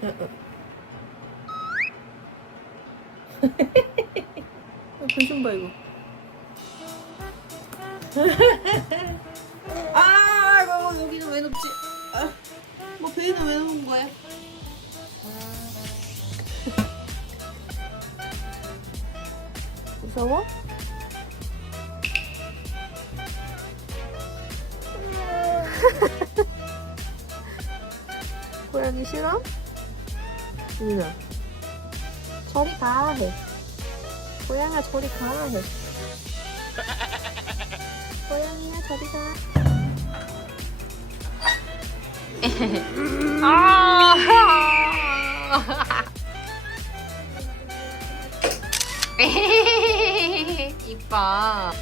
불좀 봐 이거. 아, 이거 여기는 왜 높지? 아, 뭐 배는 왜 놓은 거야? 무서워? 고양이 싫어? 유나 저리 가 해. 고양아 저리 가 해. 고양이야 저리 가. 아. 이뻐.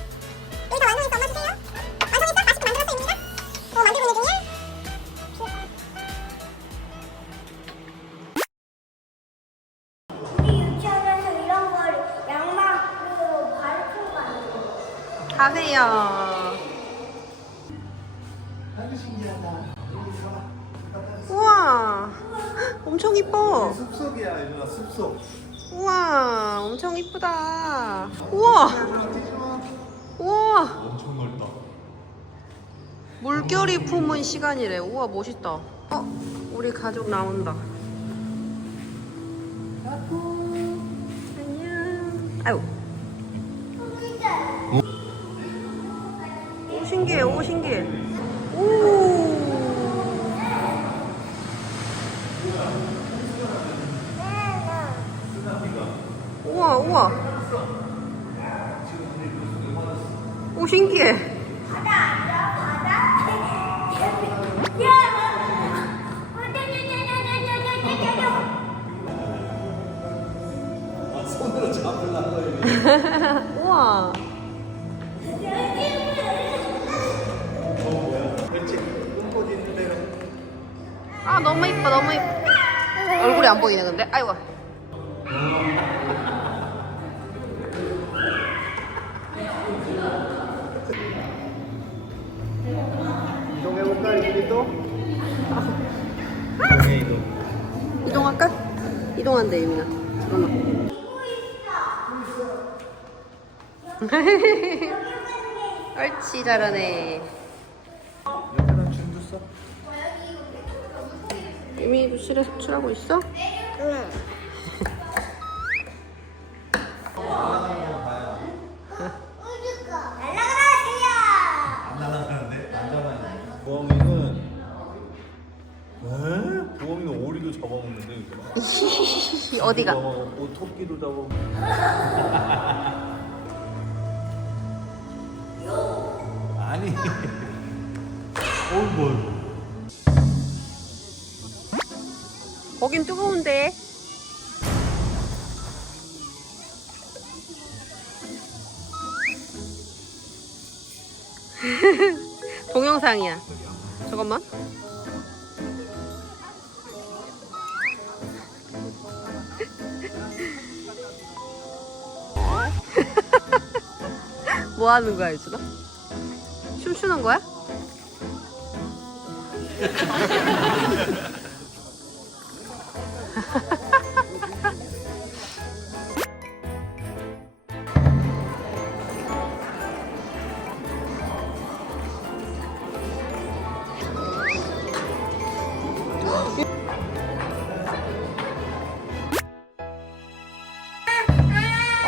가세요. 우와, 엄청 이뻐. 숲속이야 유준아 숲속 우와, 엄청 이쁘다. 우와, 우와. 엄청 넓다 물결이 품은 시간이래. 우와, 멋있다. 어, 우리 가족 나온다. 안녕. 아유. 신기해, 오, 신기해. 오. 우와, 우와. 오, 신기해. 손으로 잡으려고 해 우와. 아, 너무 이뻐, 너무 이뻐. 얼굴이 안 보이네, 근데. 아이고. 이동해볼까 이민이 또? 이동 이동할까? 이동한대, 유민아. 잠깐만. 옳지, 잘하네. 유민이 부실에 속출하고 있어? 응. 부엉이는 오리도 잡아먹는데 어디가? 잡아먹고 토끼도 잡아먹고 아니 어이구 어이구 거긴 뜨거운데. 동영상이야. 잠깐만. 뭐 하는 거야, 유준아? 춤추는 거야?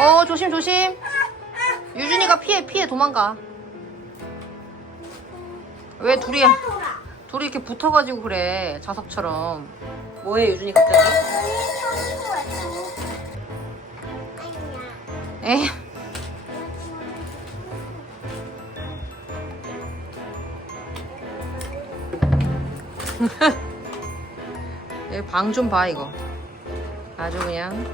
어, 조심, 조심. 유준이가 피해, 피해, 도망가. 왜 둘이, 둘이 이렇게 붙어가지고 그래, 자석처럼. 뭐해, 유준이 갑자기? 에 여기 방 좀 봐 이거 아주 그냥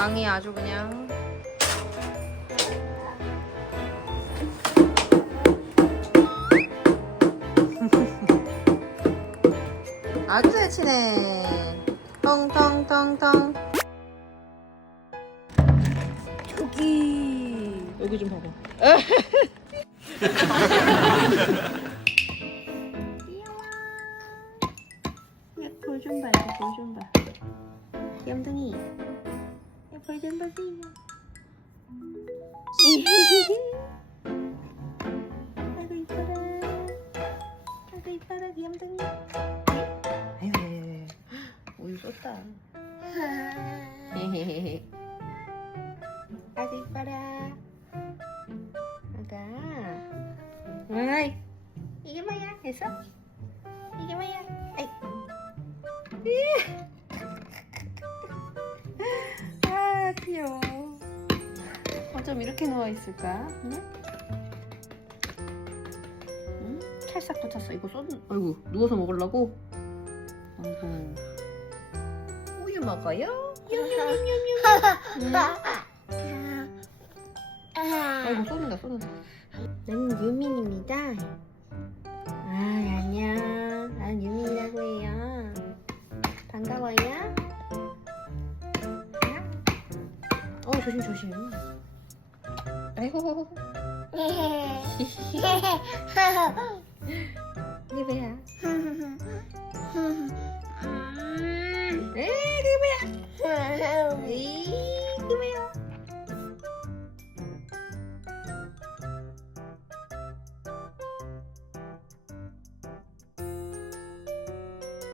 방이 아주 그냥. 아주 잘 치네. 텅텅텅텅. 저기. 여기 좀 봐봐 아이, 이게 뭐야? 했어? 이게 뭐야? 아이. 아 귀여워 어쩜 이렇게 누워있을까? 응? 응? 찰싹 붙였어 이거 쏟 아이고 누워서 먹으려고? 아이고 우유 먹어요? 응? 아이고 쏟는다 쏟는다 나는 유민입니다. 아, 안녕. 난 나는 유민이라고 해요. 반가워요. 어, 조심, 조심. 아이고. 이게 뭐야? 에이, 이게 뭐야? 음. 에이.